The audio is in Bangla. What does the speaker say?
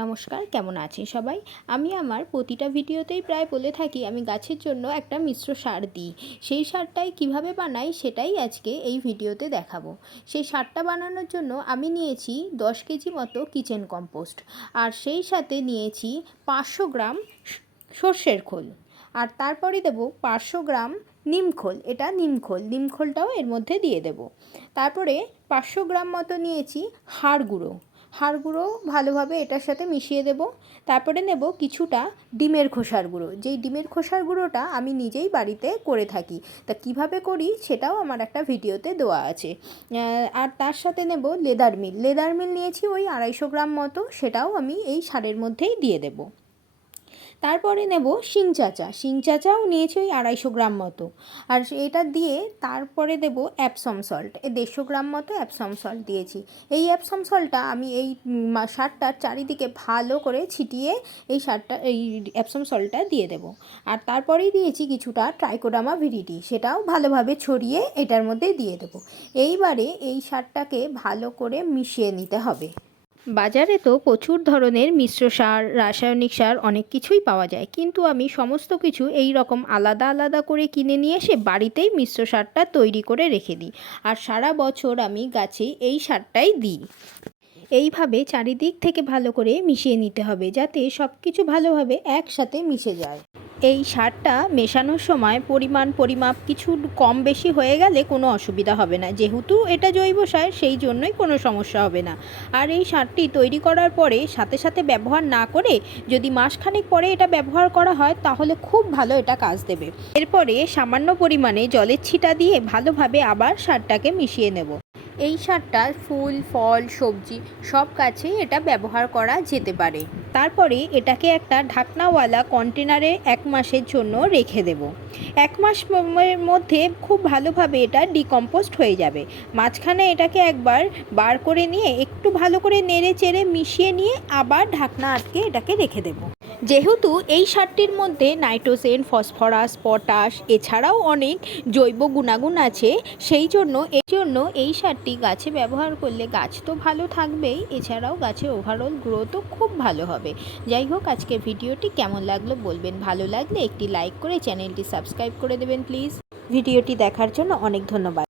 নমস্কার, কেমন আছেন সবাই? আমি আমার প্রতিটা ভিডিওতেই প্রায় বলে থাকি আমি গাছের জন্য একটা মিশ্র সার দিই। সেই সারটাই কিভাবে বানাই সেটাই আজকে এই ভিডিওতে দেখাবো। সেই সারটা বানানোর জন্য আমি নিয়েছি 10 কেজি মতো কিচেন কম্পোস্ট, আর সেই সাথে নিয়েছি 500 গ্রাম সর্ষের খোল, আর তারপরে দেবো 500 গ্রাম নিমখোল। এটা নিমখোলটাও এর মধ্যে দিয়ে দেব। তারপরে 500 গ্রাম মতো নিয়েছি হাড় গুঁড়ো ভালোভাবে এটার সাথে মিশিয়ে দেব। তারপরে নেব কিছুটা ডিমের খোসার গুঁড়ো, যেই ডিমের খোসার গুঁড়োটা আমি নিজেই বাড়িতে করে থাকি। তা কিভাবে করি সেটাও আমার একটা ভিডিওতে দেওয়া আছে। আর তার সাথে নেব লেদার মিল নিয়েছি ওই 250 গ্রাম মতো, সেটাও আমি এই সারের মধ্যেই দিয়ে দেব। তারপরে নেব শিং চাচাও নিয়েছি ওই 250 গ্রাম মতো, আর এটা দিয়ে তারপরে দেব অ্যাপসম সল্ট, 150 গ্রাম মতো অ্যাপসম সল্ট দিয়েছি। এই অ্যাপসম সল্টটা আমি এই সারটার চারিদিকে ভালো করে ছিটিয়ে এই অ্যাপসম সল্টটা দিয়ে দেব। আর তারপরেই দিয়েছি কিছুটা ট্রাইকোডার্মা ভিরিডি, সেটাও ভালোভাবে ছড়িয়ে এটার মধ্যে দিয়ে দেব। এইবারে এই সারটাকে ভালো করে মিশিয়ে নিতে হবে। বাজারে তো প্রচুর ধরনের মিশ্র সার, রাসায়নিক সার অনেক কিছুই পাওয়া যায়, কিন্তু আমি সমস্ত কিছু এই রকম আলাদা আলাদা করে কিনে নিয়ে এসে বাড়িতেই মিশ্র সারটা তৈরি করে রেখে দিই। আর সারা বছর আমি গাছে এই সারটাই দিই। এইভাবে চারিদিক থেকে ভালো করে মিশিয়ে নিতে হবে, যাতে সব কিছু ভালোভাবে একসাথে মিশে যায়। এই সারটা মেশানোর সময় পরিমাপ কিছু কম বেশি হয়ে গেলে কোনো অসুবিধা হবে না, যেহেতু এটা জৈব সার সেই জন্যই কোনো সমস্যা হবে না। আর এই সারটি তৈরি করার পরে সাথে সাথে ব্যবহার না করে যদি মাসখানেক পরে এটা ব্যবহার করা হয় তাহলে খুব ভালো এটা কাজ দেবে। এরপরে সামান্য পরিমাণে জলের ছিটা দিয়ে ভালোভাবে আবার সারটাকে মিশিয়ে নেব। এই সারটা ফুল, ফল, সবজি সব গাছেই এটা ব্যবহার করা যেতে পারে। তারপরে এটাকে একটা ঢাকনাওয়ালা কন্টেনারে 1 মাসের জন্য রেখে দেব। 1 মাস মধ্যে খুব ভালোভাবে এটা ডিকম্পোস্ট হয়ে যাবে। মাঝখানে এটাকে একবার বার করে নিয়ে একটু ভালো করে নেড়ে চেড়ে মিশিয়ে নিয়ে আবার ঢাকনা আটকে এটাকে রেখে দেব। যেহেতু এই সারটির মধ্যে নাইট্রোজেন, ফসফরাস, পটাশ এছাড়াও অনেক জৈব গুণাগুণ আছে, সেই জন্য এই সারটি গাছে ব্যবহার করলে গাছ তো ভালো থাকবেই, এছাড়াও গাছের ওভারঅল গ্রোথও খুব ভালো হবে। যাই হোক, আজকের ভিডিওটি কেমন লাগলো বলবেন। ভালো লাগলে একটি লাইক করে চ্যানেলটি সাবস্ক্রাইব করে দেবেন প্লিজ। ভিডিওটি দেখার জন্য অনেক ধন্যবাদ।